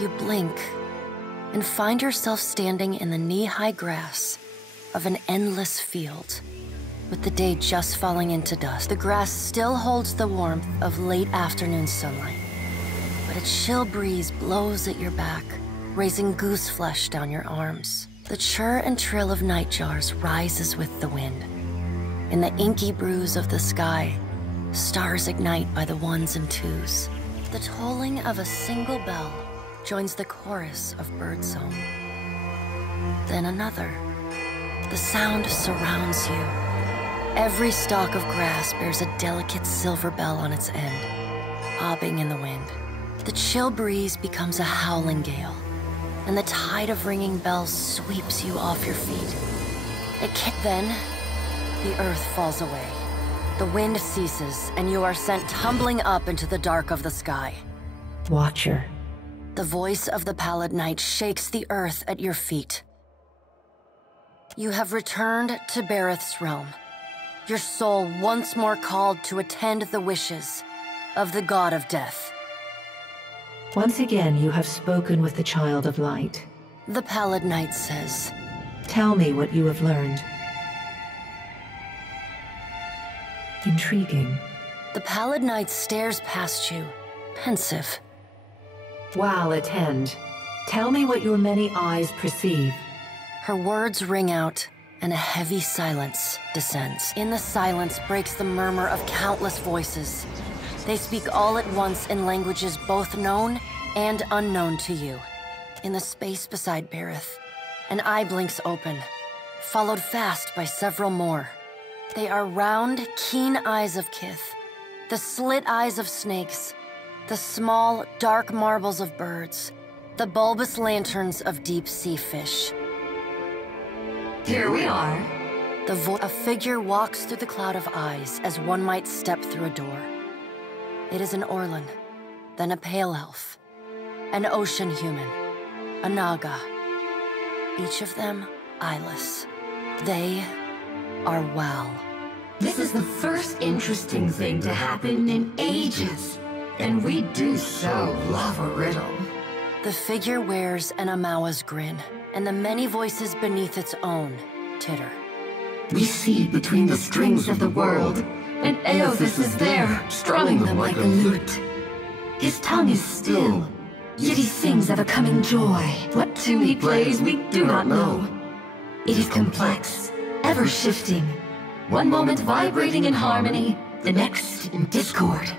You blink and find yourself standing in the knee-high grass of an endless field, with the day just falling into dusk. The grass still holds the warmth of late afternoon sunlight, but a chill breeze blows at your back, raising goose flesh down your arms. The chirr and trill of nightjars rises with the wind. In the inky bruise of the sky, stars ignite by the ones and twos. The tolling of a single bell joins the chorus of birdsong. Then another. The sound surrounds you. Every stalk of grass bears a delicate silver bell on its end, bobbing in the wind. The chill breeze becomes a howling gale, and the tide of ringing bells sweeps you off your feet. Then, the earth falls away. The wind ceases, and you are sent tumbling up into the dark of the sky. Watcher. The voice of the Pallid Knight shakes the earth at your feet. You have returned to Bareth's realm, your soul once more called to attend the wishes of the God of Death. Once again, you have spoken with the Child of Light. The Pallid Knight says, "Tell me what you have learned." Intriguing. The Pallid Knight stares past you, pensive. While attend. Tell me what your many eyes perceive. Her words ring out, and a heavy silence descends. In the silence breaks the murmur of countless voices. They speak all at once in languages both known and unknown to you. In the space beside Bareth, an eye blinks open, followed fast by several more. They are round, keen eyes of Kith, the slit eyes of snakes, the small, dark marbles of birds, the bulbous lanterns of deep-sea fish. Here we are. A figure walks through the cloud of eyes as one might step through a door. It is an Orlan, then a pale elf, an ocean human, a Naga. Each of them eyeless. They are Wal. This is the first interesting thing to happen in ages. And we do so love a riddle. The figure wears an Amawa's grin, and the many voices beneath its own titter. We see between the strings of the world, and Eothas is there, strumming them like a lute. His tongue is still, yet he sings of a coming joy. What tune he plays, we do not know. It is complex, ever-shifting. One moment vibrating in harmony, the next in discord.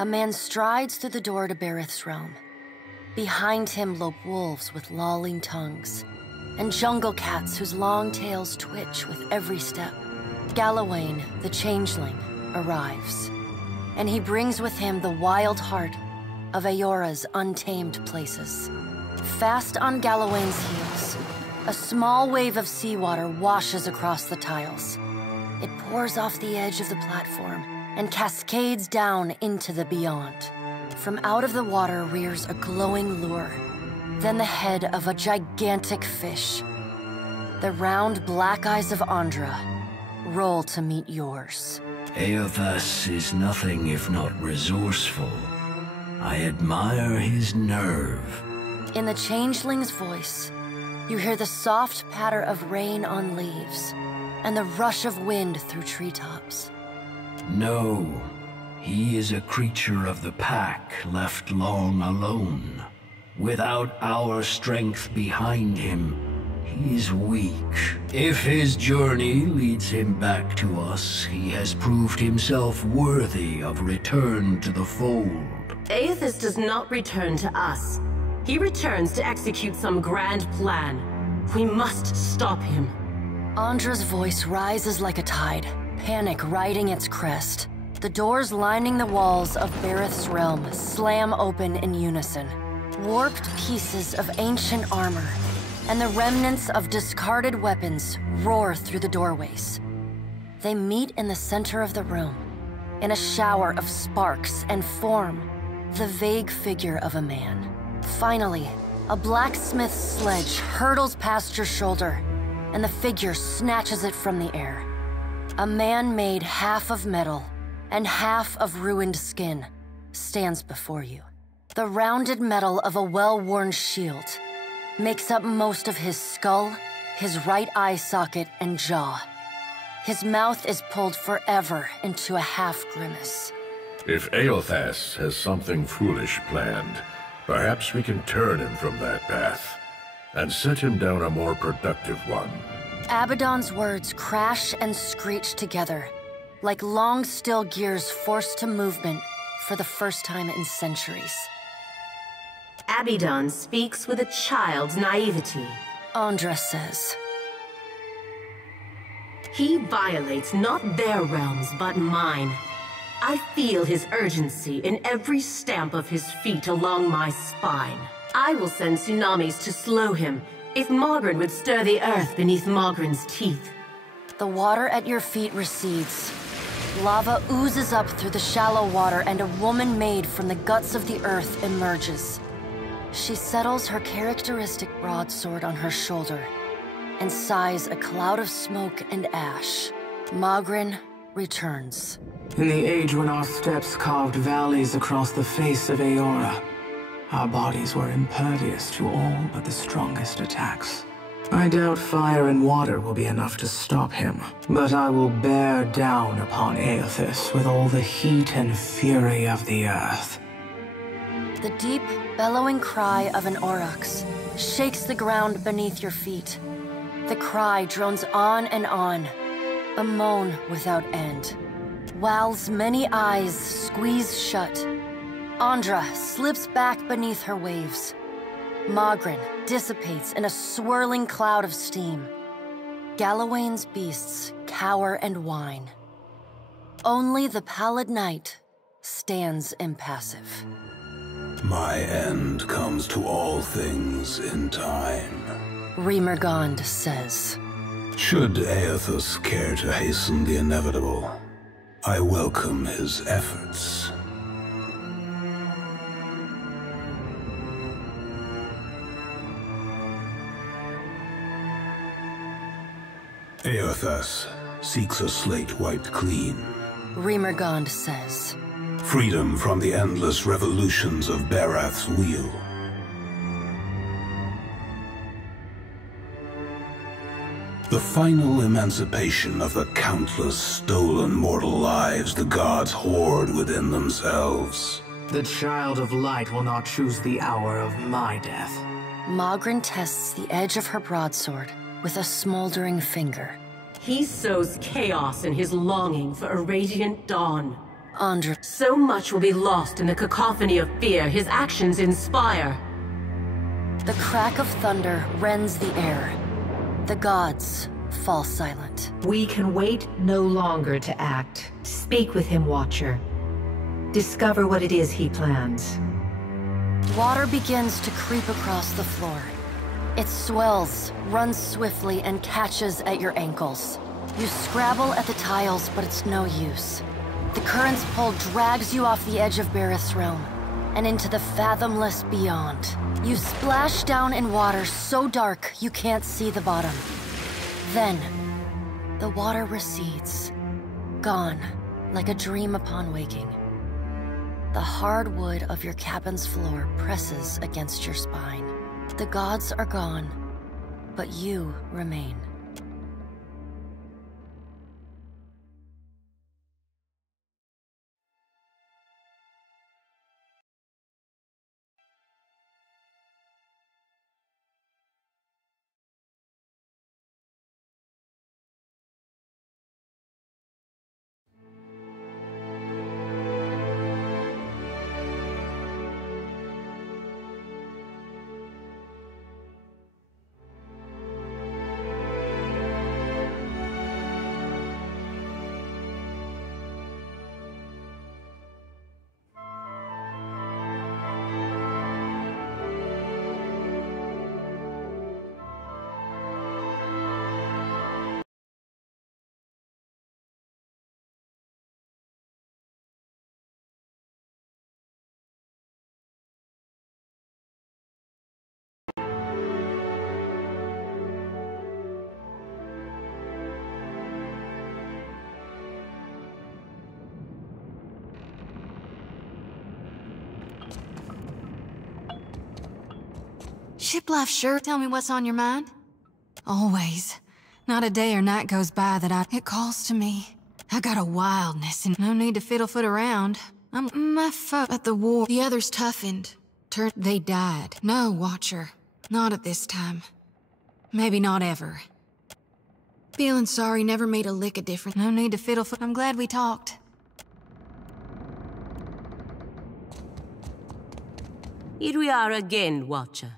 A man strides through the door to Bareth's realm. Behind him lope wolves with lolling tongues, and jungle cats whose long tails twitch with every step. Galawain, the changeling, arrives, and he brings with him the wild heart of Aora's untamed places. Fast on Galawain's heels, a small wave of seawater washes across the tiles. It pours off the edge of the platform and cascades down into the beyond. From out of the water rears a glowing lure, then the head of a gigantic fish. The round black eyes of Andra roll to meet yours. Eothas is nothing if not resourceful. I admire his nerve. In the changeling's voice, you hear the soft patter of rain on leaves and the rush of wind through treetops. No, he is a creature of the pack left long alone. Without our strength behind him, he's weak. If his journey leads him back to us, he has proved himself worthy of return to the fold. Aethys does not return to us. He returns to execute some grand plan. We must stop him. Andra's voice rises like a tide, panic riding its crest. The doors lining the walls of Bareth's realm slam open in unison. Warped pieces of ancient armor and the remnants of discarded weapons roar through the doorways. They meet in the center of the room, in a shower of sparks, and form the vague figure of a man. Finally, a blacksmith's sledge hurtles past your shoulder, and the figure snatches it from the air. A man made half of metal and half of ruined skin stands before you. The rounded metal of a well-worn shield makes up most of his skull, his right eye socket, and jaw. His mouth is pulled forever into a half-grimace. If Aethys has something foolish planned, perhaps we can turn him from that path and set him down a more productive one. Abaddon's words crash and screech together, like long, still gears forced to movement for the first time in centuries. Abaddon speaks with a child's naivety. Andra says. He violates not their realms, but mine. I feel his urgency in every stamp of his feet along my spine. I will send tsunamis to slow him, if Mogren would stir the earth beneath Mogren's teeth. The water at your feet recedes. Lava oozes up through the shallow water, and a woman made from the guts of the earth emerges. She settles her characteristic broadsword on her shoulder and sighs a cloud of smoke and ash. Mogren returns. In the age when our steps carved valleys across the face of Eora, our bodies were impervious to all but the strongest attacks. I doubt fire and water will be enough to stop him, but I will bear down upon Aethys with all the heat and fury of the earth. The deep, bellowing cry of an aurochs shakes the ground beneath your feet. The cry drones on and on, a moan without end. Wal's many eyes squeeze shut. Andra slips back beneath her waves. Mogren dissipates in a swirling cloud of steam. Galawain's beasts cower and whine. Only the pallid night stands impassive. My end comes to all things in time. Remergond says. Should Aethys care to hasten the inevitable, I welcome his efforts. Aethys seeks a slate wiped clean. Remergond says. Freedom from the endless revolutions of Barath's wheel. The final emancipation of the countless stolen mortal lives the gods hoard within themselves. The Child of Light will not choose the hour of my death. Mogren tests the edge of her broadsword with a smoldering finger. He sows chaos in his longing for a radiant dawn. Andra. So much will be lost in the cacophony of fear his actions inspire. The crack of thunder rends the air. The gods fall silent. We can wait no longer to act. Speak with him, Watcher. Discover what it is he plans. Water begins to creep across the floor. It swells, runs swiftly, and catches at your ankles. You scrabble at the tiles, but it's no use. The current's pull drags you off the edge of Bareth's realm and into the fathomless beyond. You splash down in water so dark you can't see the bottom. Then, the water recedes, gone like a dream upon waking. The hard wood of your cabin's floor presses against your spine. The gods are gone, but you remain. Ship life sure tell me what's on your mind. Always. Not a day or night goes by that it calls to me. I got a wildness and no need to fiddle-foot around. I'm my fuck at the war. The others toughened. They died. No, Watcher. Not at this time. Maybe not ever. Feeling sorry never made a lick of difference. No need to fiddle-foot. I'm glad we talked. Here we are again, Watcher.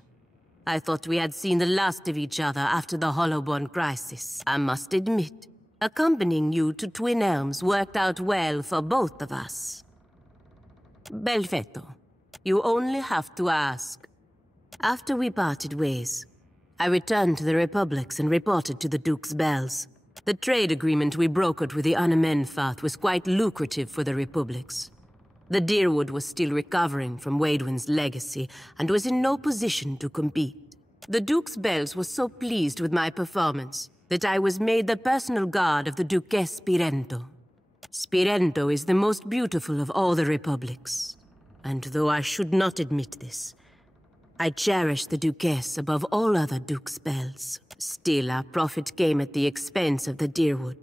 I thought we had seen the last of each other after the Hollowborn crisis. I must admit, accompanying you to Twin Elms worked out well for both of us. Belfetto, you only have to ask. After we parted ways, I returned to the Republics and reported to the Duke's Bells. The trade agreement we brokered with the Anamenfath was quite lucrative for the Republics. The Deerwood was still recovering from Waidwin's legacy and was in no position to compete. The Duke's Bells was so pleased with my performance that I was made the personal guard of the Duquess Spirento. Spirento is the most beautiful of all the Republics, and though I should not admit this, I cherish the Duquess above all other Duke's Bells. Still, our profit came at the expense of the Deerwood.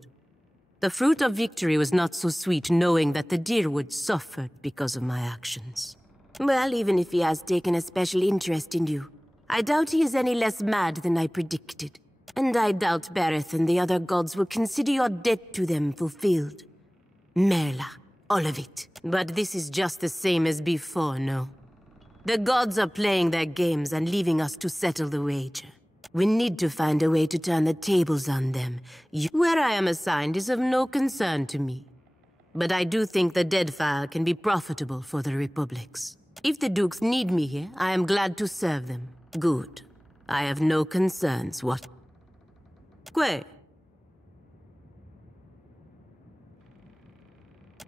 The fruit of victory was not so sweet knowing that the Deerwood suffered because of my actions. Well, even if he has taken a special interest in you, I doubt he is any less mad than I predicted. And I doubt Bareth and the other gods will consider your debt to them fulfilled. Merla, all of it. But this is just the same as before, no? The gods are playing their games and leaving us to settle the wager. We need to find a way to turn the tables on them. Where I am assigned is of no concern to me. But I do think the Deadfire can be profitable for the Republics. If the Dukes need me here, I am glad to serve them. Good. I have no concerns, what? Que?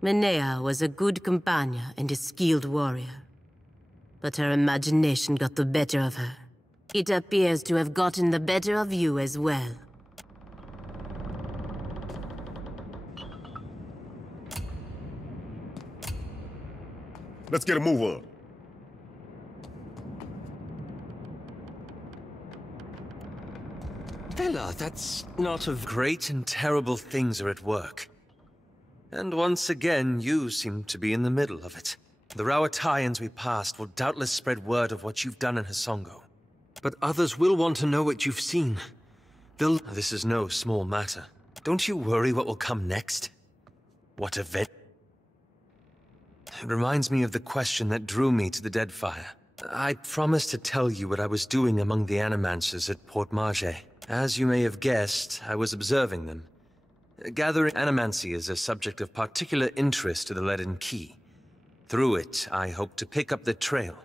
Menea was a good companion and a skilled warrior. But her imagination got the better of her. It appears to have gotten the better of you as well. Let's get a move on. Bella, that's not of great and terrible things are at work. And once again, you seem to be in the middle of it. The Rauataians we passed will doubtless spread word of what you've done in Hasongo. But others will want to know what you've seen. This is no small matter. Don't you worry what will come next? What event? It reminds me of the question that drew me to the Deadfire. I promised to tell you what I was doing among the Animancers at Port Marge. As you may have guessed, I was observing them. Gathering animancy is a subject of particular interest to the Leaden Key. Through it, I hope to pick up the trail.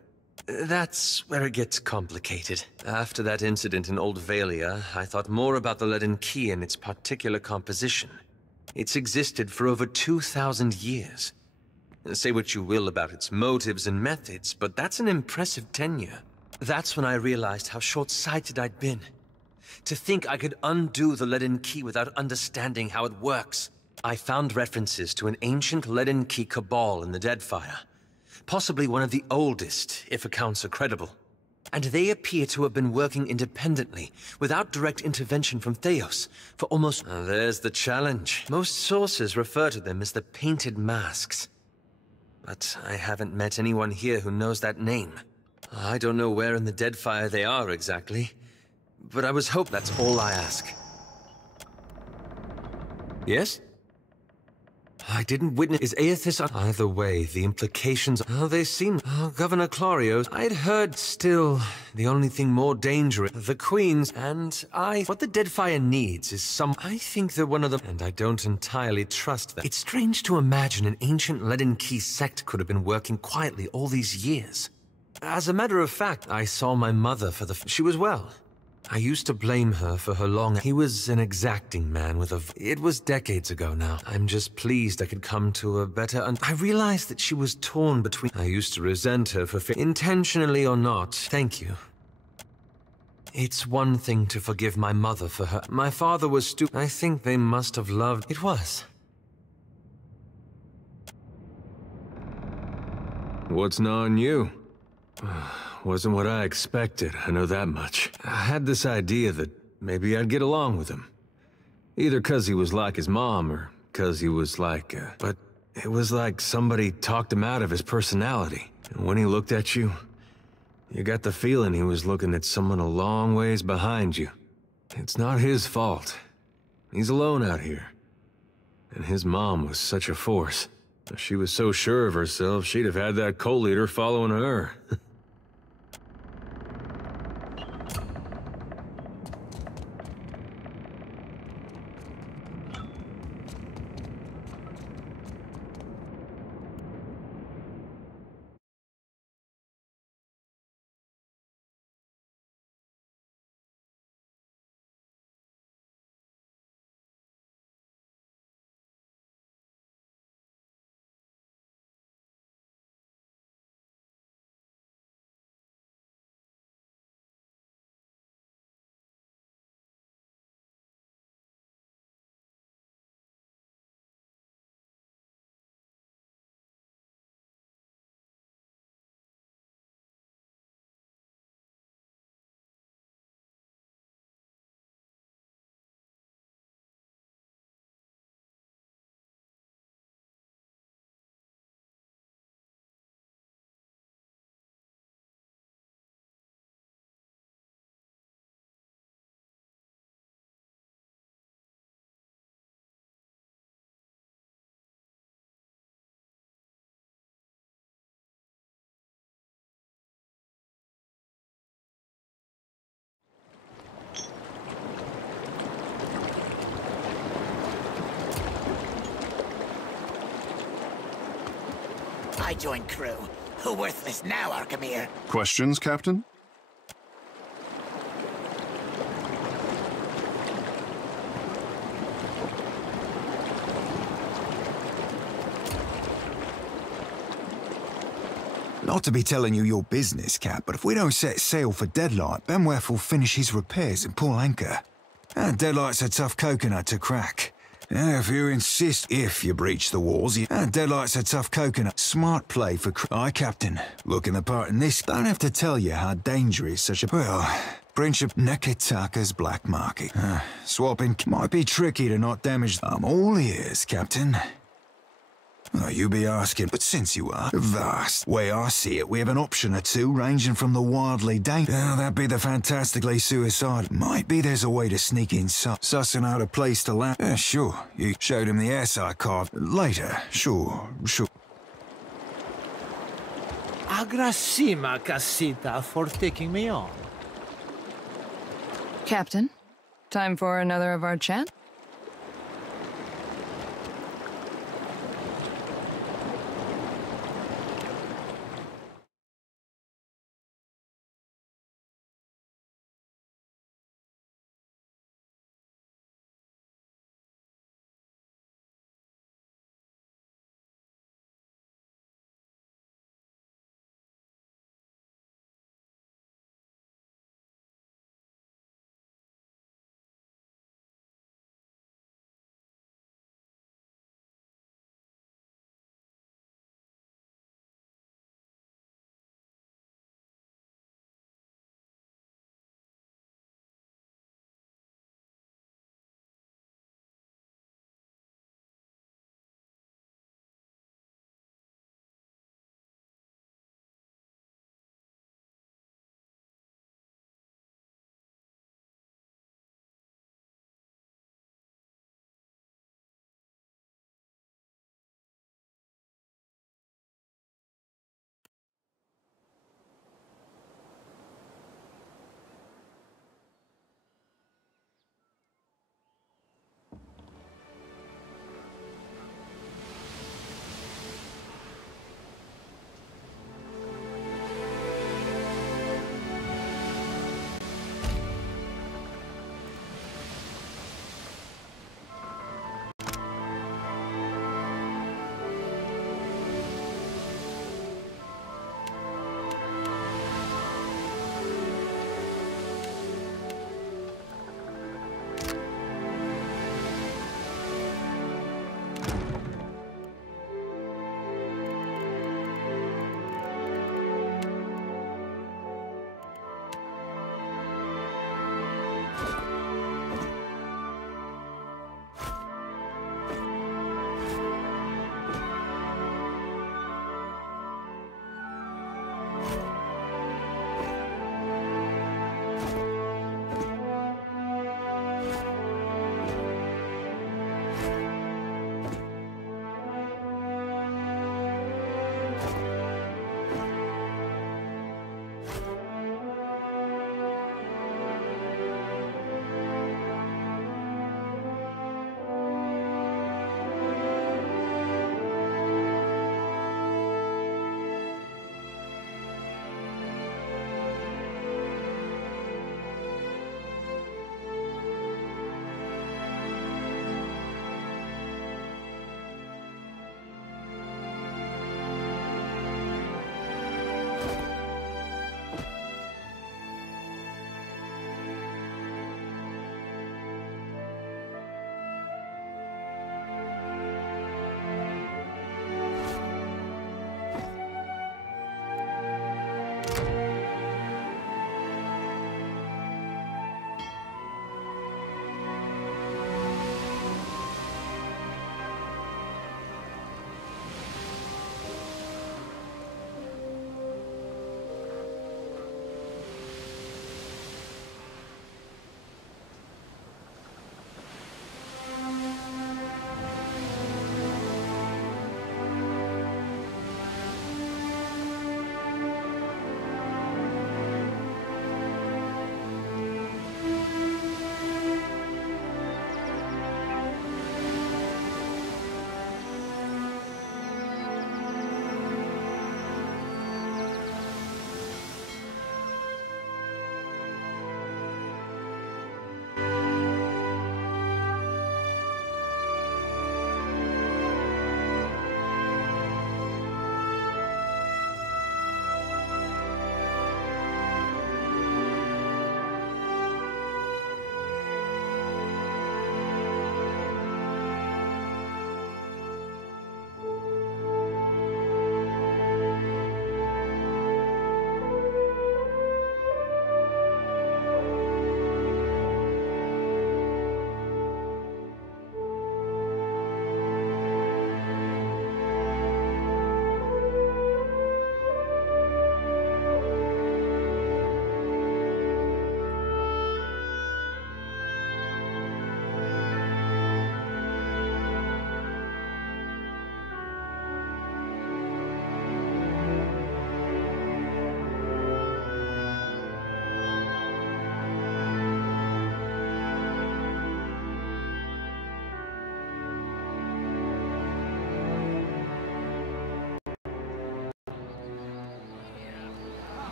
That's where it gets complicated. After that incident in Old Valia, I thought more about the Leaden Key and its particular composition. It's existed for over 2,000 years. Say what you will about its motives and methods, but that's an impressive tenure. That's when I realized how short-sighted I'd been. To think I could undo the Leaden Key without understanding how it works. I found references to an ancient Leaden Key cabal in the Deadfire. Possibly one of the oldest, if accounts are credible. And they appear to have been working independently, without direct intervention from Theos, for almost... there's the challenge. Most sources refer to them as the Painted Masks. But I haven't met anyone here who knows that name. I don't know where in the Deadfire they are exactly. But I was hoping that's all I ask. Yes? I didn't witness... Is Aethys... Either way, the implications... they seem... Governor Clario... I'd heard still... The only thing more dangerous... The Queens... And what the Deadfire needs is some... I think they're one of them... And I don't entirely trust them. It's strange to imagine an ancient Leaden Key sect could have been working quietly all these years. As a matter of fact, I saw my mother for the... She was well. I used to blame her for her long... He was an exacting man with a... It was decades ago now. I'm just pleased I could come to a better... I realized that she was torn between... I used to resent her for... Intentionally or not, thank you. It's one thing to forgive my mother for her... My father was I think they must have loved... It was. What's gnawing you? wasn't what I expected, I know that much. I had this idea that maybe I'd get along with him. Either 'cause he was like his mom, or 'cause he was like, but it was like somebody talked him out of his personality. And when he looked at you, you got the feeling he was looking at someone a long ways behind you. It's not his fault. He's alone out here. And his mom was such a force. If she was so sure of herself, she'd have had that cult leader following her. I join crew. Who worthless now, Arkamir? Questions, Captain? Not to be telling you your business, Cap, but if we don't set sail for Deadlight, Benworth will finish his repairs and pull anchor. And Deadlight's a tough coconut to crack. If you insist, if you breach the walls, Deadlight's a tough coconut. Smart play for Aye, Captain. Looking the part in this, don't have to tell you how dangerous such a... Well, Prince of Nekitaka's black market. Swapping might be tricky to not damage... I'm all ears, Captain. Oh, you be asking, but since you are vast, way I see it, we have an option or two ranging from the wildly dangerous. That'd be the fantastically suicide. Might be there's a way to sneak in, sussing out a place to land. Sure, you showed him the ass I carved. Later, sure. Agrasima, Casita, for taking me on. Captain, time for another of our chat?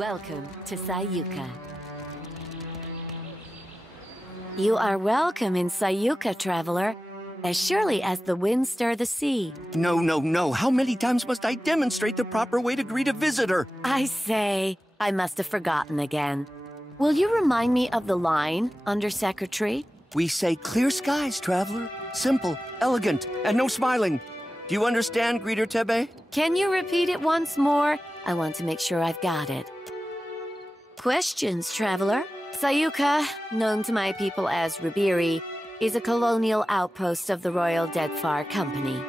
Welcome to Sayuka. You are welcome in Sayuka, traveler. As surely as the winds stir the sea. No. How many times must I demonstrate the proper way to greet a visitor? I say, I must have forgotten again. Will you remind me of the line, Undersecretary? We say clear skies, traveler. Simple, elegant, and no smiling. Do you understand, Greeter Tebe? Can you repeat it once more? I want to make sure I've got it. Questions, traveler? Sayuka, known to my people as Ribiri, is a colonial outpost of the Royal Deadfire Company.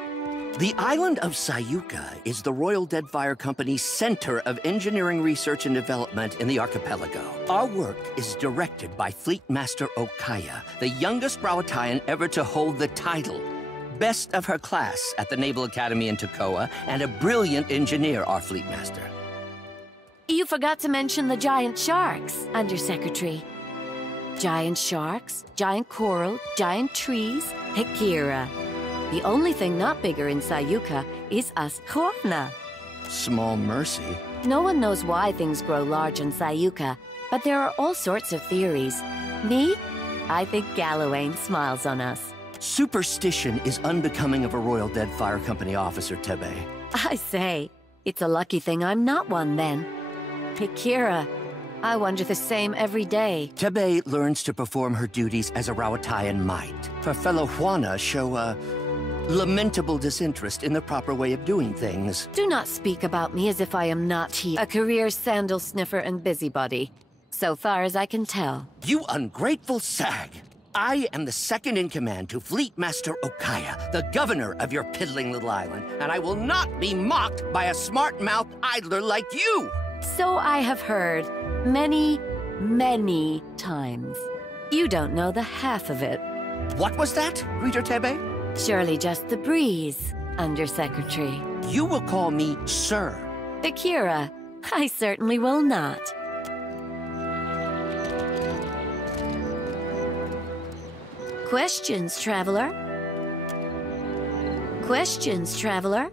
The island of Sayuka is the Royal Deadfire Company's center of engineering research and development in the archipelago. Our work is directed by Fleet Master Okaya, the youngest Rawatayan ever to hold the title. Best of her class at the Naval Academy in Tokoa, and a brilliant engineer, our Fleet Master. You forgot to mention the giant sharks, Undersecretary. Giant sharks, giant coral, giant trees, Hekira. The only thing not bigger in Sayuka is us Huana. Small mercy. No one knows why things grow large in Sayuka, but there are all sorts of theories. Me? I think Gallowayne smiles on us. Superstition is unbecoming of a Royal Deadfire Company officer, Tebe. I say, it's a lucky thing I'm not one then. Hekira. I wonder the same every day. Tebe learns to perform her duties as a Rawatayan might. Her fellow Huana show a lamentable disinterest in the proper way of doing things. Do not speak about me as if I am not a career sandal sniffer and busybody. So far as I can tell. You ungrateful sag! I am the second in command to Fleet Master Okaya, the governor of your piddling little island, and I will not be mocked by a smart-mouthed idler like you! So I have heard. Many times. You don't know the half of it. What was that, Greeter Tebe? Surely just the breeze, Undersecretary. You will call me Sir. Akira, I certainly will not. Questions, traveler? Questions, traveler?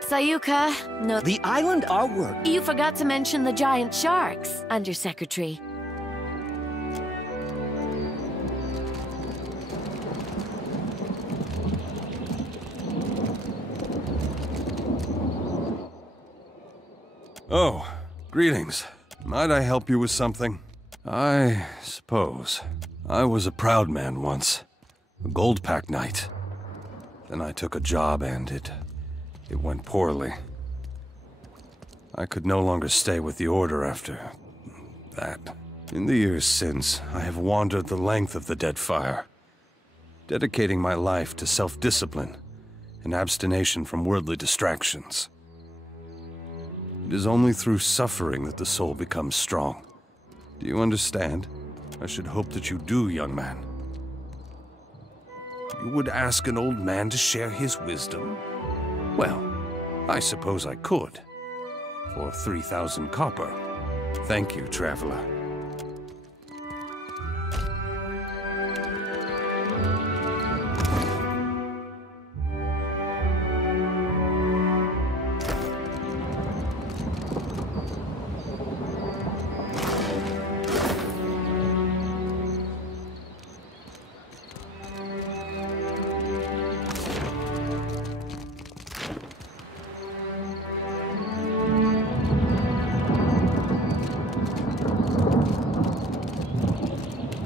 Sayuka, no. The island our work. You forgot to mention the giant sharks, Undersecretary. Oh, greetings. Might I help you with something? I suppose. I was a proud man once. A gold pack knight. Then I took a job and it went poorly. I could no longer stay with the Order after that. In the years since, I have wandered the length of the Deadfire, dedicating my life to self-discipline and abstination from worldly distractions. It is only through suffering that the soul becomes strong. Do you understand? I should hope that you do, young man. You would ask an old man to share his wisdom? Well, I suppose I could. For 3,000 copper. Thank you, traveler.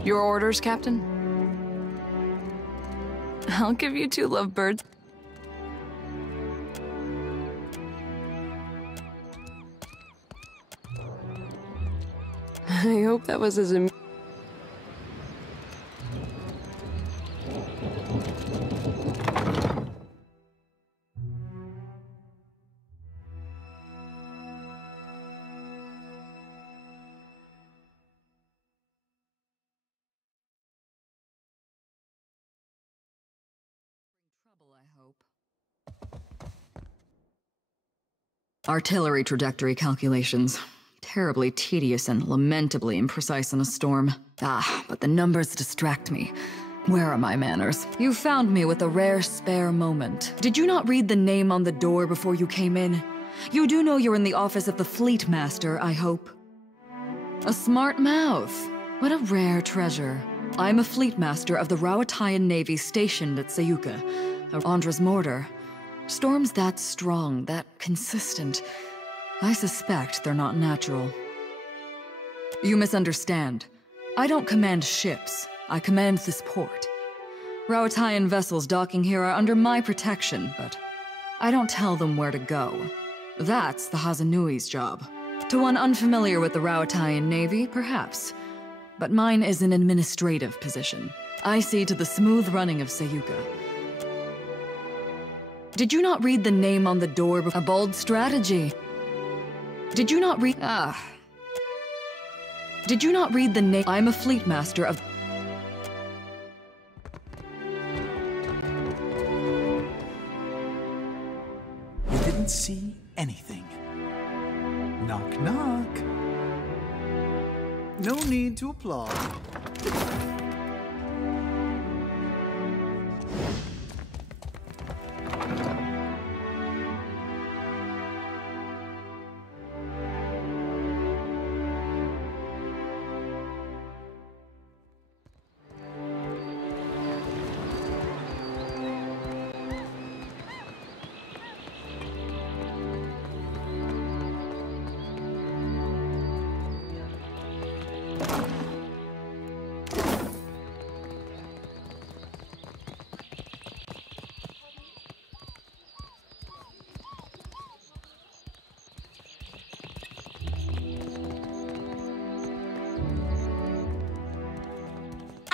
Your orders, Captain? I'll give you 2 lovebirds. I hope that was as Artillery trajectory calculations. Terribly tedious and lamentably imprecise in a storm. But the numbers distract me. Where are my manners? You found me with a rare spare moment. Did you not read the name on the door before you came in? You do know you're in the office of the Fleet Master, I hope. A smart mouth. What a rare treasure. I'm a fleet master of the Rawatayan Navy stationed at Sayuka, Andra's mortar. Storms that strong, that consistent. I suspect they're not natural. You misunderstand. I don't command ships. I command this port. Rawatayan vessels docking here are under my protection, but I don't tell them where to go. That's the Hazanui's job. To one unfamiliar with the Rawatayan Navy, perhaps. But mine is an administrative position. I see to the smooth running of Sayuka. Did you not read the name on the door? A bold strategy. Did you not read... Did you not read the name? I'm a fleet master of... You didn't see anything. Knock, knock. No need to applaud.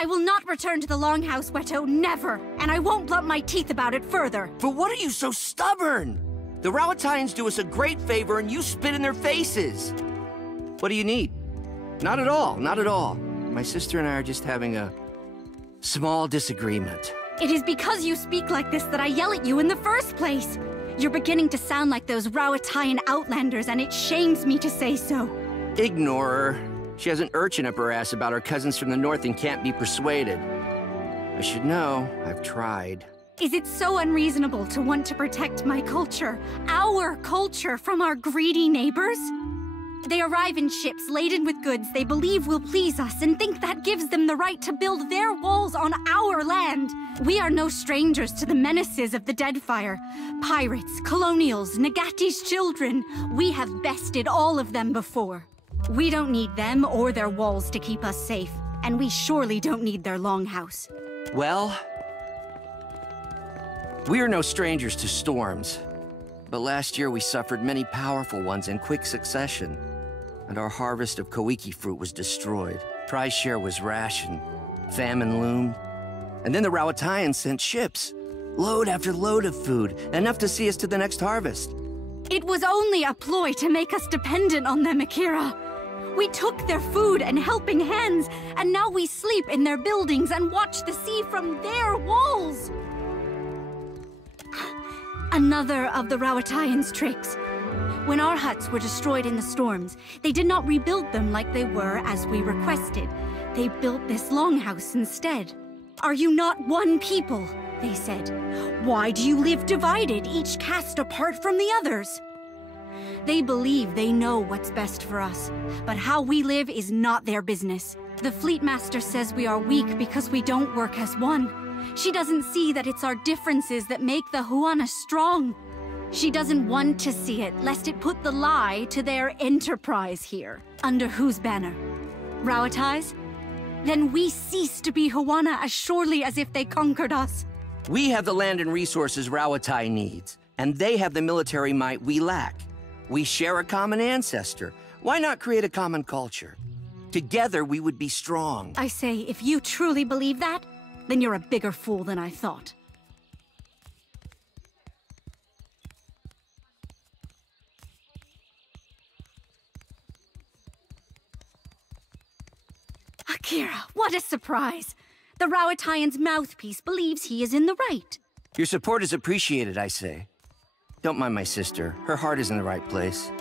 I will not return to the Longhouse, Weto, never! And I won't blunt my teeth about it further! But what are you so stubborn? The Rawatayans do us a great favor and you spit in their faces. What do you need? Not at all, not at all. My sister and I are just having a small disagreement. It is because you speak like this that I yell at you in the first place! You're beginning to sound like those Rawatayan outlanders, and it shames me to say so. Ignore her. She has an urchin up her ass about her cousins from the north and can't be persuaded. I should know. I've tried. Is it so unreasonable to want to protect my culture, our culture, from our greedy neighbors? They arrive in ships laden with goods they believe will please us and think that gives them the right to build their walls on our land. We are no strangers to the menaces of the Deadfire. Pirates, colonials, Nagati's children. We have bested all of them before. We don't need them or their walls to keep us safe, and we surely don't need their longhouse. Well, we are no strangers to storms, but last year we suffered many powerful ones in quick succession, and our harvest of Koiki fruit was destroyed. Prize share was rationed, famine loomed, and then the Rawatayans sent ships, load after load of food, enough to see us to the next harvest. It was only a ploy to make us dependent on them, Akira. We took their food and helping hands, and now we sleep in their buildings and watch the sea from their walls! Another of the Rawatayans' tricks. When our huts were destroyed in the storms, they did not rebuild them like they were as we requested. They built this longhouse instead. Are you not one people? They said. Why do you live divided, each cast apart from the others? They believe they know what's best for us, but how we live is not their business. The Fleet Master says we are weak because we don't work as one. She doesn't see that it's our differences that make the Huana strong. She doesn't want to see it, lest it put the lie to their enterprise here. Under whose banner? Rawatai's? Then we cease to be Huana as surely as if they conquered us. We have the land and resources Rawatai needs, and they have the military might we lack. We share a common ancestor. Why not create a common culture? Together we would be strong. I say, if you truly believe that, then you're a bigger fool than I thought. Akira, what a surprise! The Rawatayan's mouthpiece believes he is in the right. Your support is appreciated, I say. Don't mind my sister. Her heart is in the right place.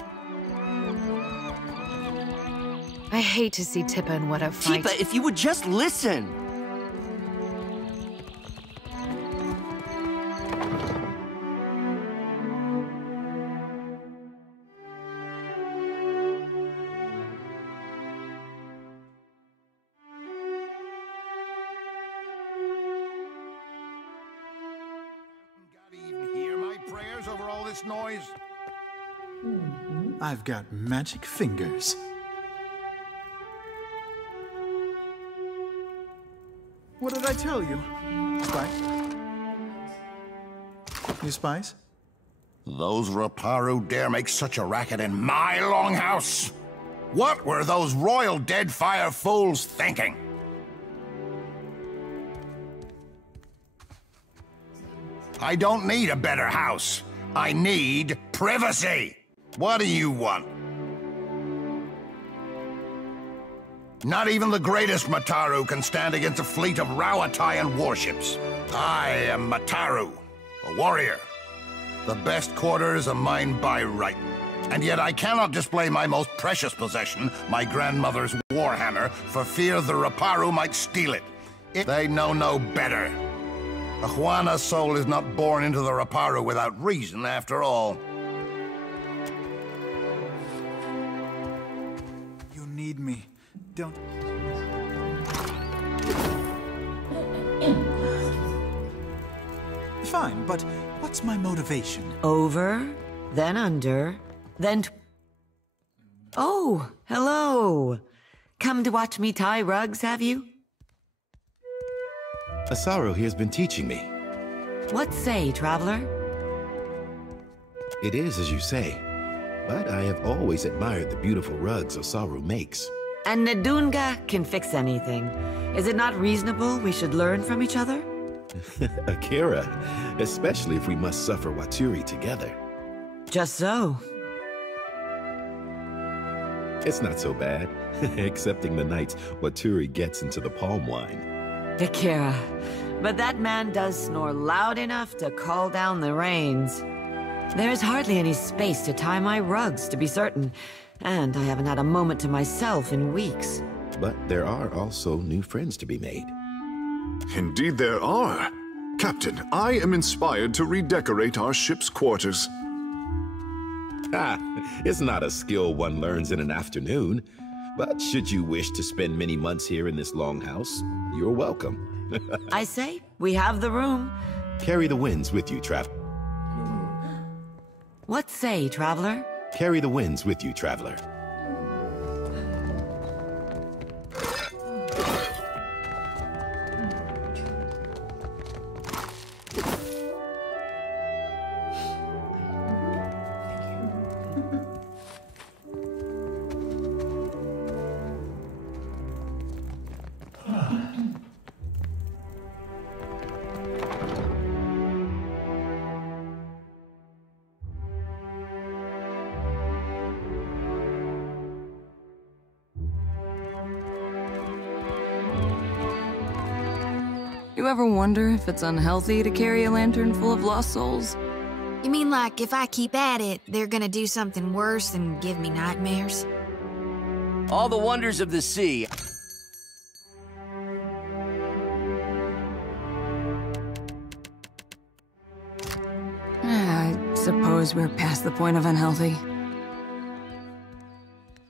I hate to see Tippa and Weto fight. Tippa, if you would just listen! this noise? I've got magic fingers. What did I tell you? Spice? You spice? Those Raparu dare make such a racket in my longhouse? What were those royal Deadfire fools thinking? I don't need a better house. I need privacy. What do you want? Not even the greatest Mataru can stand against a fleet of Rawatayan warships. I am Mataru, a warrior. The best quarters are mine by right. And yet I cannot display my most precious possession, my grandmother's warhammer, for fear the Raparu might steal it. They know no better. A Huana soul is not born into the Raparu without reason, after all. You need me. Don't... Fine, but what's my motivation? Over, then under, then... Oh, hello. Come to watch me tie rugs, have you? Asaru here's been teaching me. What say, traveler? It is as you say, but I have always admired the beautiful rugs Asaru makes. And Nadunga can fix anything. Is it not reasonable we should learn from each other? Akira, especially if we must suffer Waturi together. Just so. It's not so bad, excepting the nights Waturi gets into the palm wine. Akira, but that man does snore loud enough to call down the rains. There is hardly any space to tie my rugs, to be certain, and I haven't had a moment to myself in weeks. But there are also new friends to be made. Indeed there are. Captain, I am inspired to redecorate our ship's quarters. It's not a skill one learns in an afternoon. But should you wish to spend many months here in this longhouse, you're welcome. I say, we have the room. Carry the winds with you, What say, traveler? Carry the winds with you, traveler. You ever wonder if it's unhealthy to carry a lantern full of lost souls? You mean like if I keep at it, they're gonna do something worse and give me nightmares? All the wonders of the sea. I suppose we're past the point of unhealthy.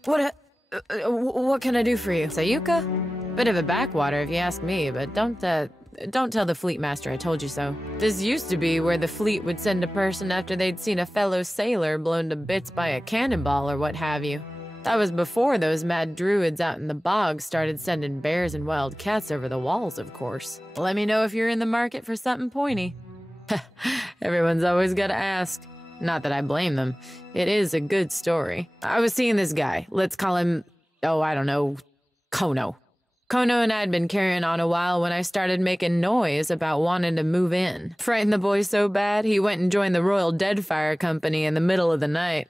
What can I do for you? Sayuka? Bit of a backwater if you ask me, but don't tell the fleet master I told you so. This used to be where the fleet would send a person after they'd seen a fellow sailor blown to bits by a cannonball or what have you. That was before those mad druids out in the bog started sending bears and wild cats over the walls, of course. Let me know if you're in the market for something pointy. Everyone's always gotta ask. Not that I blame them. It is a good story. I was seeing this guy. Let's call him, oh, I don't know, Kono. Kono and I had been carrying on a while when I started making noise about wanting to move in. Frightened the boy so bad, he went and joined the Royal Deadfire Company in the middle of the night.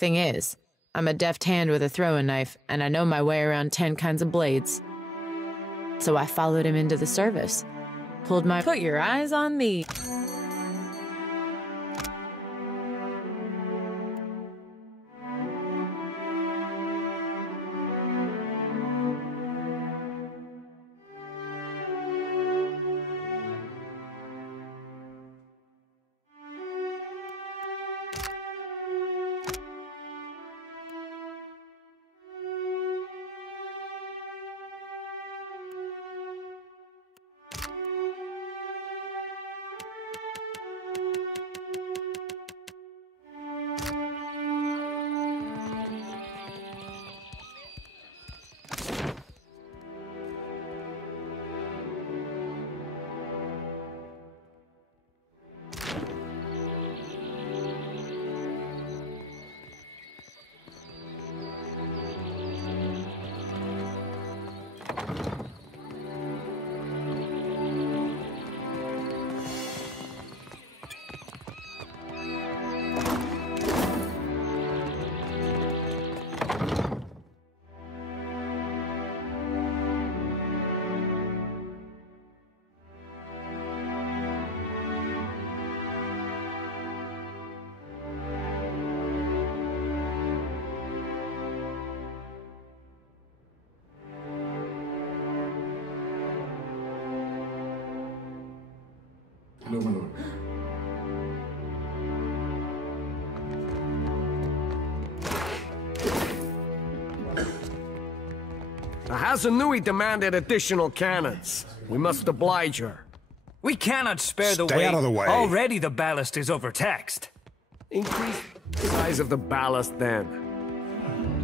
Thing is, I'm a deft hand with a throwing knife, and I know my way around 10 kinds of blades. So I followed him into the service. Pulled my put your eyes on me. Azanui demanded additional cannons. We must oblige her. We cannot spare the Stay weight. out of the way. Already the ballast is overtaxed. Increase the size of the ballast then.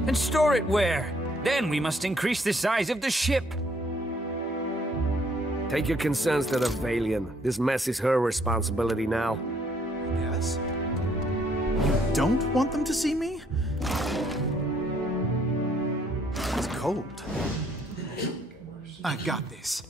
And store it where? Then we must increase the size of the ship. Take your concerns to the Valian. This mess is her responsibility now. Yes? You don't want them to see me? It's cold. I got this.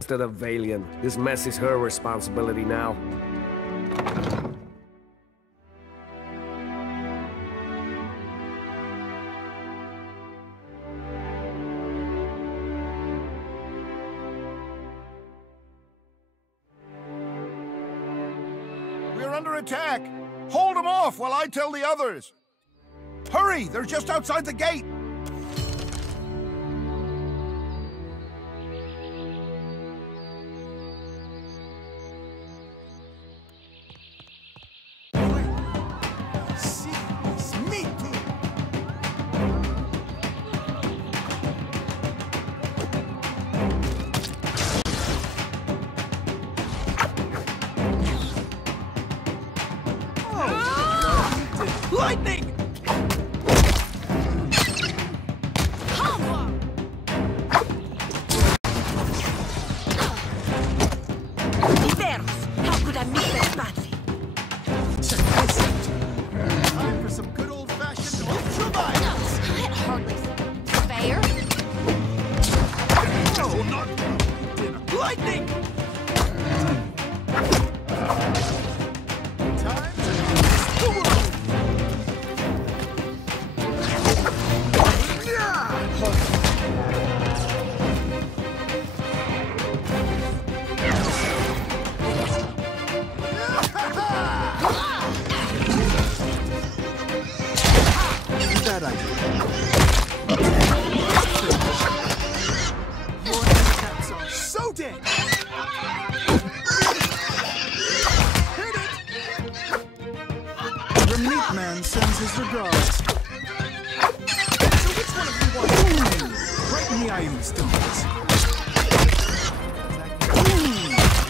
To the Valian. This mess is her responsibility now. We're under attack! Hold them off while I tell the others! Hurry! They're just outside the gate! Lightning! How could I miss that badly? Time for some good old-fashioned ultra violence. It hardly fair. No, not Lightning! time to the world. Bad idea. Your cats are so dead. Hit it! The meat man sends his regards. So which one of you wants? Right in the Iron Stones.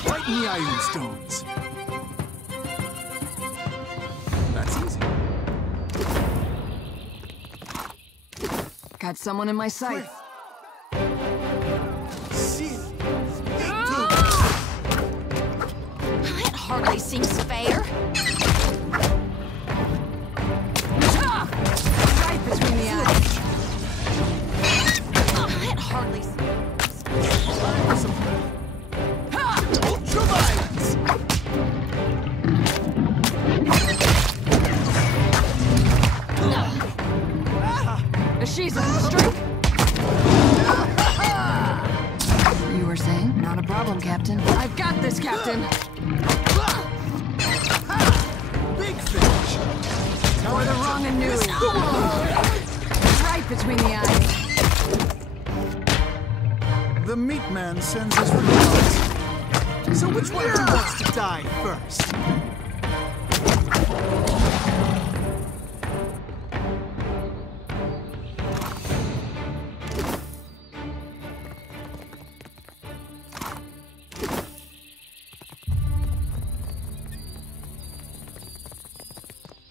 Right in the Iron Stones. That's easy. Got someone in my sight. It hardly seems fair. Right between the eyes. It hardly Ultra violence! Ashiza, strike! You were saying? Not a problem, Captain. I've got this, Captain! Big fish! For the wrong Anui. Right between the eyes. The meat man sends his regards. So which one of you wants to die first?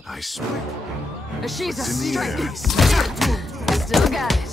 I swear. Ashiza, What's in the strike! air? Still got it.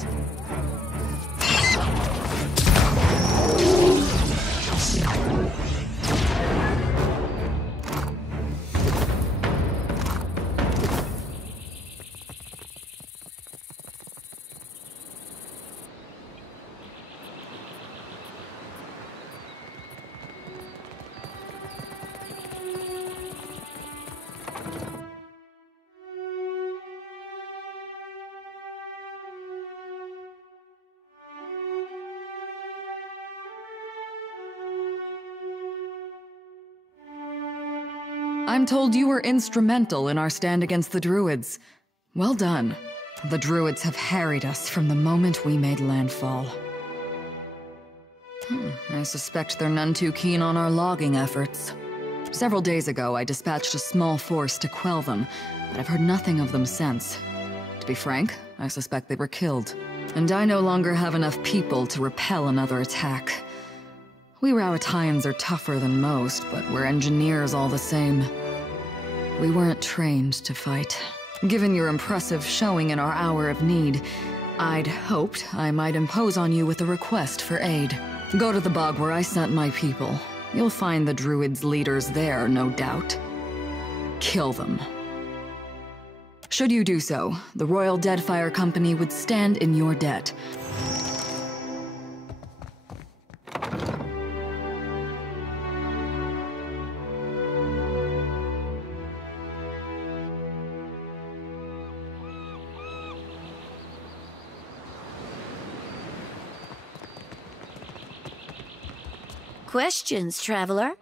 I'm told you were instrumental in our stand against the Druids. Well done. The Druids have harried us from the moment we made landfall. I suspect they're none too keen on our logging efforts. Several days ago, I dispatched a small force to quell them, but I've heard nothing of them since. To be frank, I suspect they were killed. And I no longer have enough people to repel another attack. We Rowattians are tougher than most, but we're engineers all the same. We weren't trained to fight. Given your impressive showing in our hour of need, I'd hoped I might impose on you with a request for aid. Go to the bog where I sent my people. You'll find the Druids' leaders there, no doubt. Kill them. Should you do so, the Royal Deadfire Company would stand in your debt. Questions, traveler?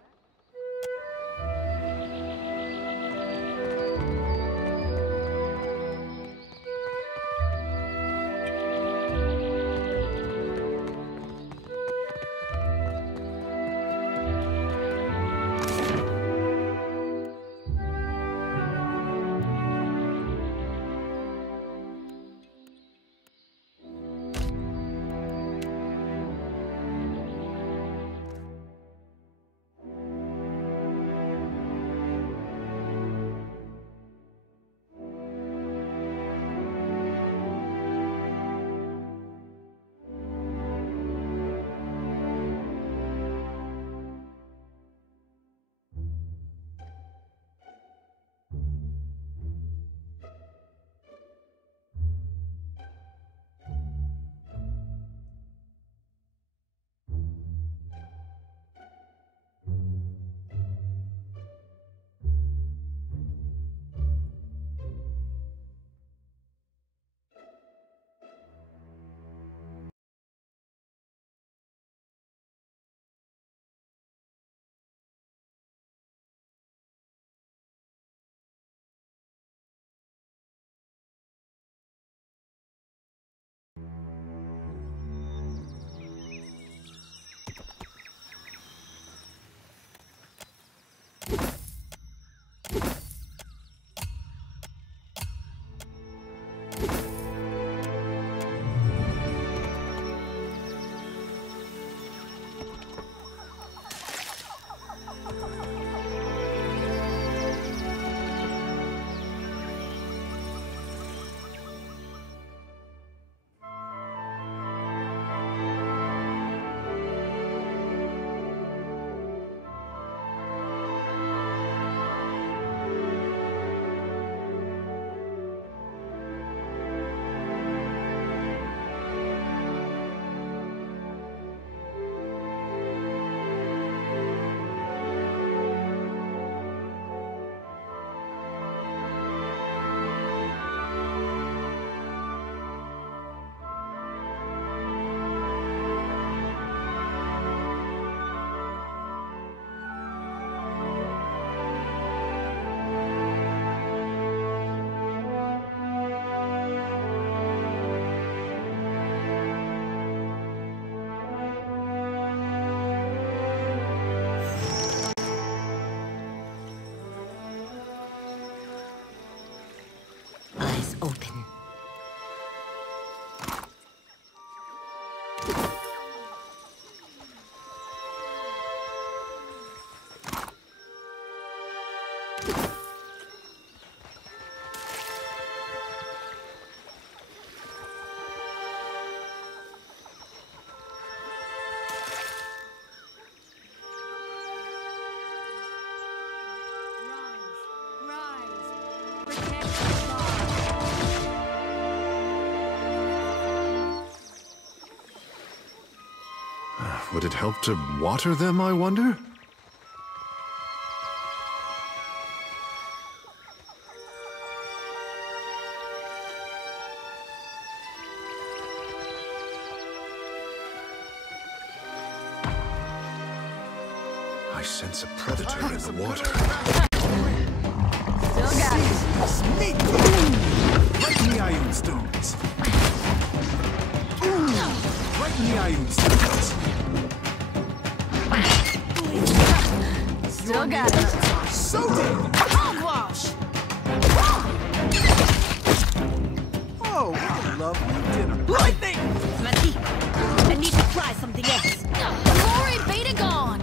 Open. Would it help to water them, I wonder? I sense a predator in the water. got it. Sneak! Right in the iron stones. Right in the iron stones. Still got it. So dead! Hogwash! Oh, what a lovely dinner. Lightning! Mati, I need to try something else. Glory be to God!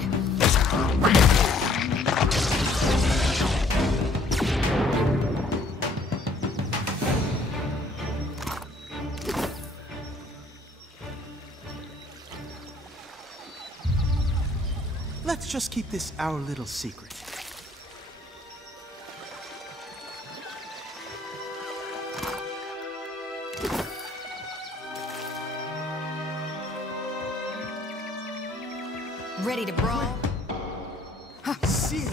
Let's just keep this our little secret. Ready to brawl? See.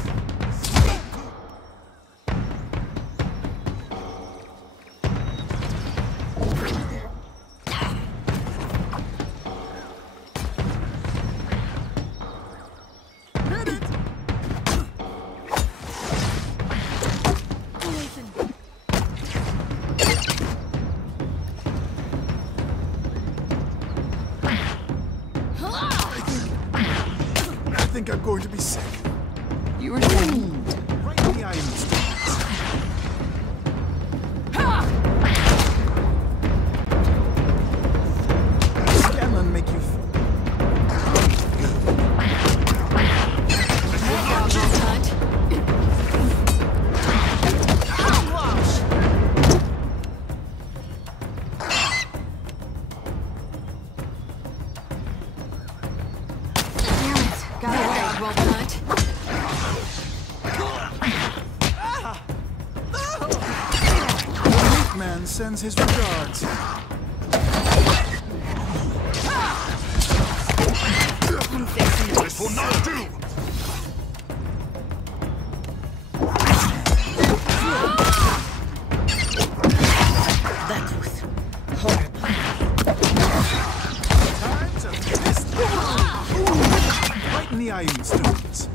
I think I'm going to be sick. You were sick. Right in the iron stones. Scanlan make you man sends his regards. This will not do! That was horrible. Times of this. Right in the iron stones.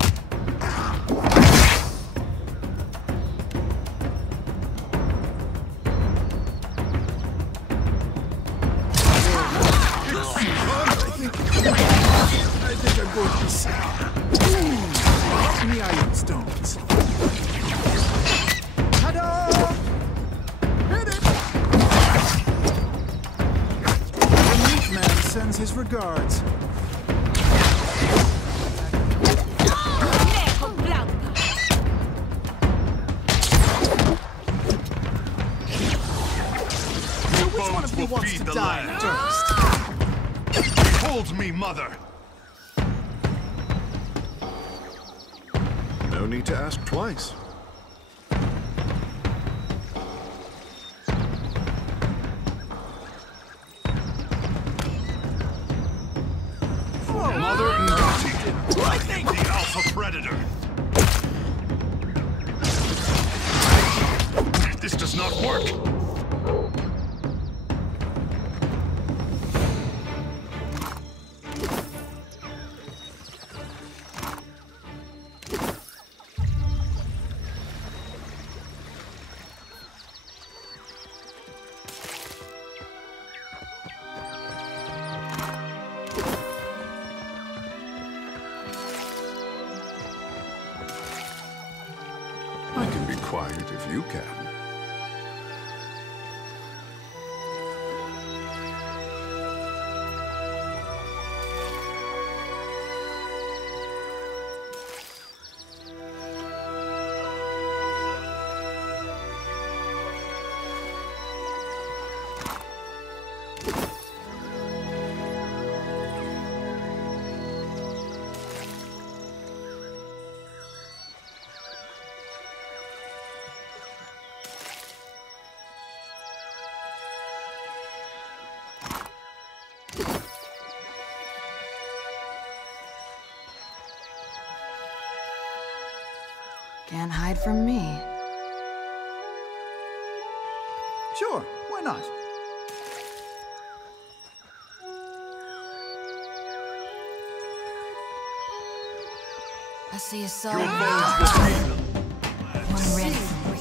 I think I'm going to be sick. Right in the iron stones. Ta-da! Hit it! The meat man sends his regards. So which one of you wants to die first? Behold me, mother! No need to ask twice. Mother Nati, the alpha predator! This does not work! I can be quiet if you can. Can't hide from me. Sure, why not? I see a soul. Your bones will be One ready for me.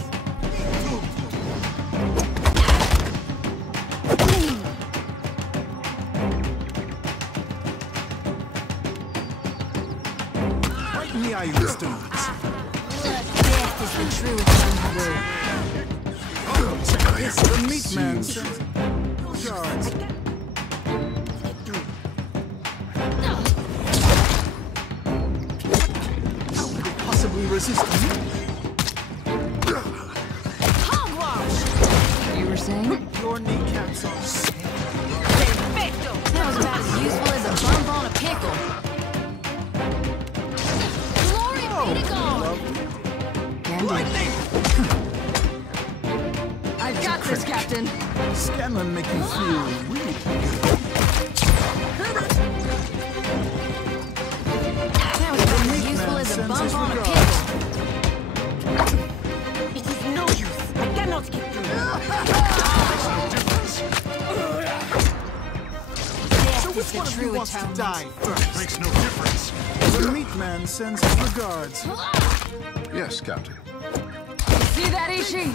Iron Stones. Death is the truest Check this. The meat man sends guards. How could it possibly resist me? You were saying? Your kneecaps are That was about as useful as a bump on a pickle. Glory be to God! I've got this, Captain. Scanlan make you feel weak. That was about as useful as a bump on a pickle. It is no use. I cannot keep through. So which one of you wants to die first? Makes no difference. The meat man sends his regards. Yes, Captain. See that, Ishi?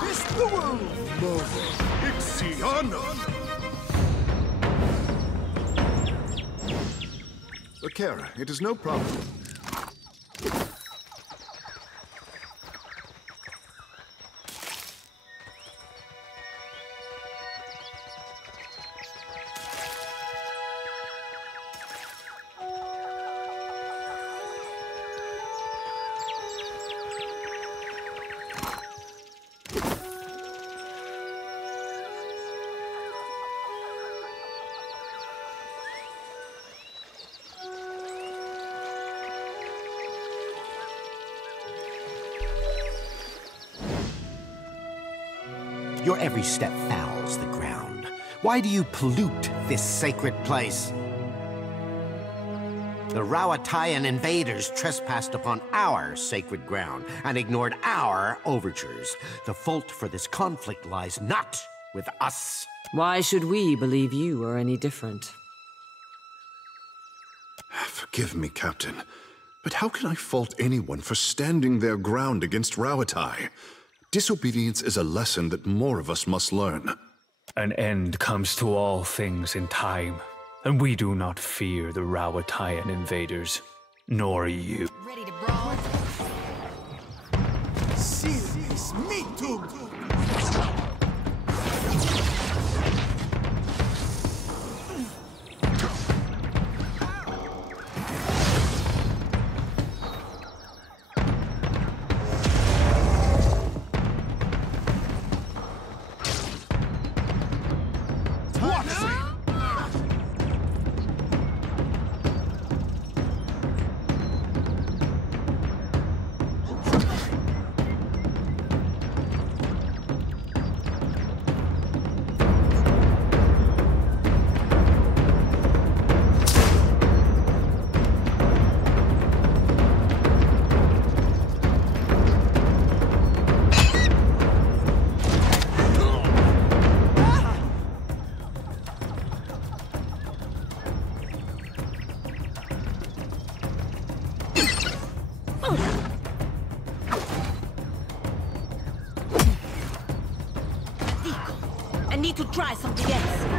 Fist the wound. Ixiana! Kara, it is no problem. Your every step fouls the ground. Why do you pollute this sacred place? The Rawatayan invaders trespassed upon our sacred ground and ignored our overtures. The fault for this conflict lies not with us. Why should we believe you are any different? Forgive me, Captain, but how can I fault anyone for standing their ground against Rawatai? Disobedience is a lesson that more of us must learn. An end comes to all things in time, and we do not fear the Rawatayan invaders, nor you. Ready to brawl? Seal this meat tomb. I need to try something else.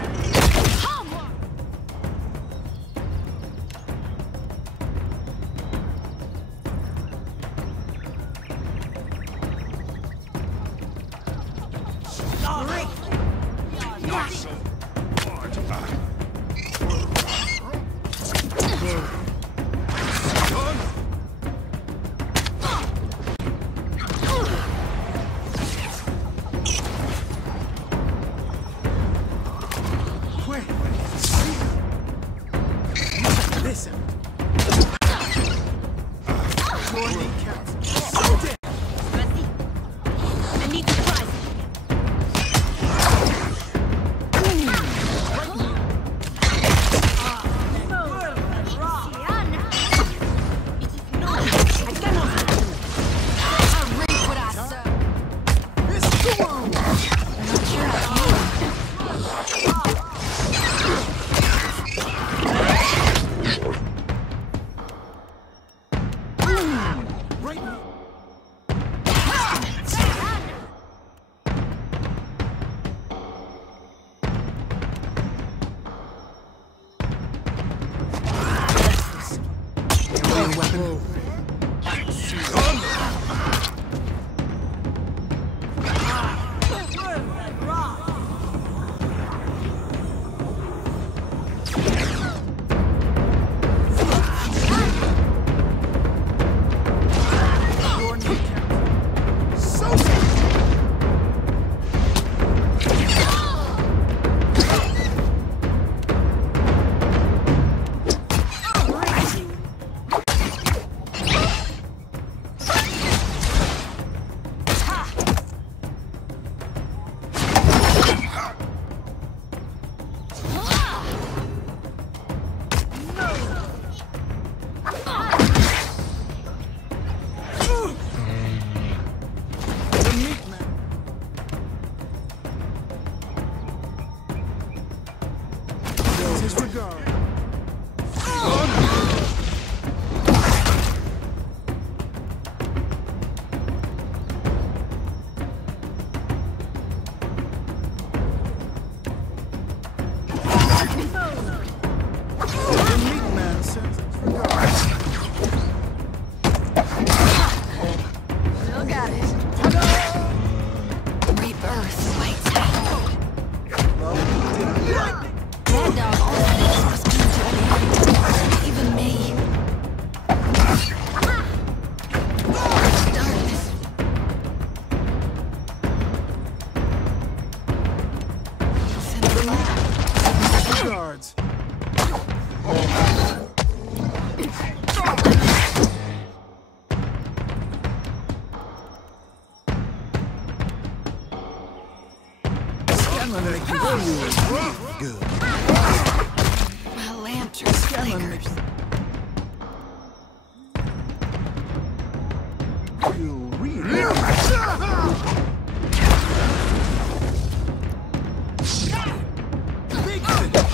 Guards. Scanlan make you feel good. My lantern's flickers. You really. Big finish.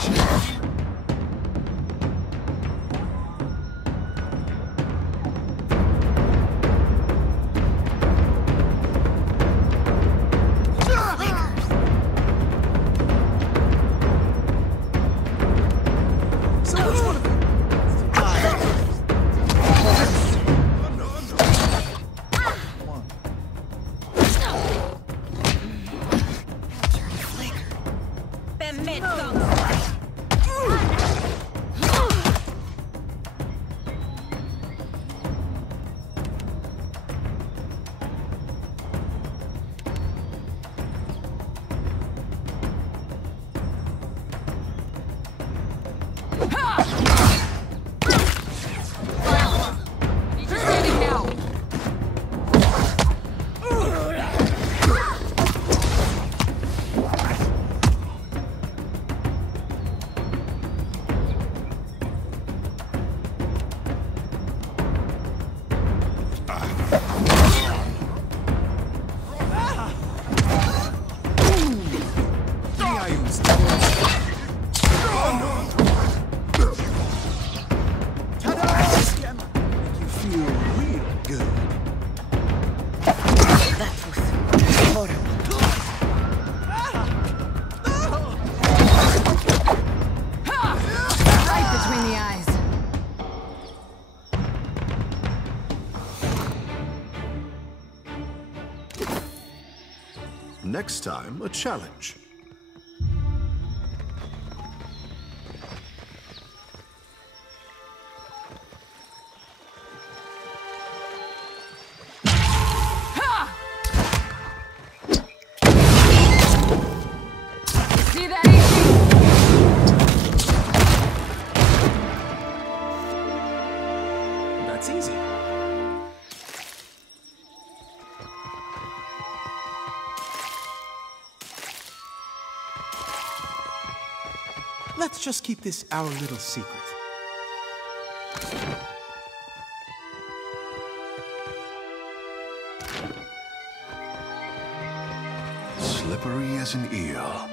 Next time, a challenge. See that issue? That's easy. Let's just keep this our little secret. Slippery as an eel.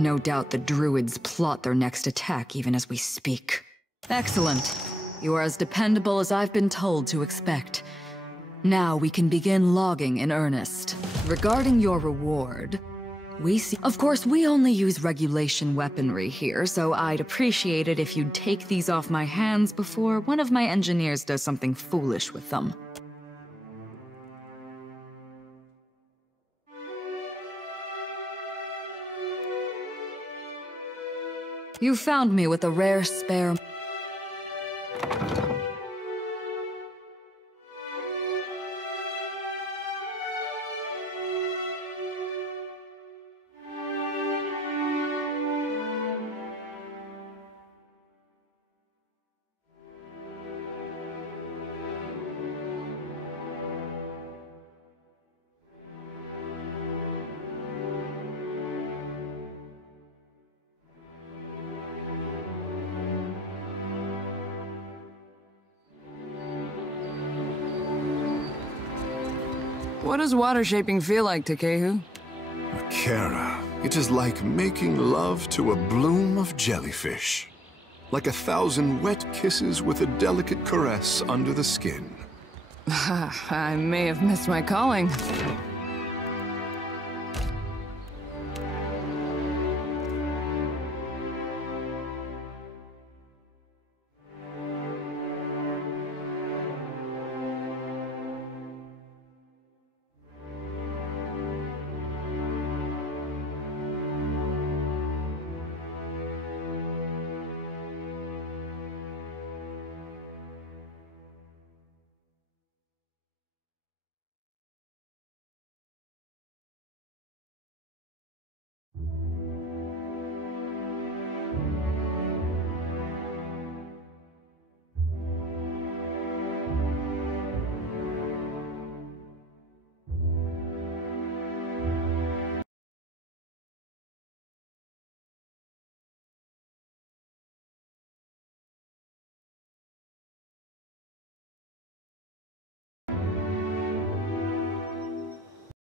No doubt the druids plot their next attack even as we speak. Excellent. You are as dependable as I've been told to expect. Now we can begin logging in earnest. Regarding your reward, of course, we only use regulation weaponry here, so I'd appreciate it if you'd take these off my hands before one of my engineers does something foolish with them. You found me with a rare spare... What does water shaping feel like, Takehu? Kara, it is like making love to a bloom of jellyfish. Like 1,000 wet kisses with a delicate caress under the skin. I may have missed my calling.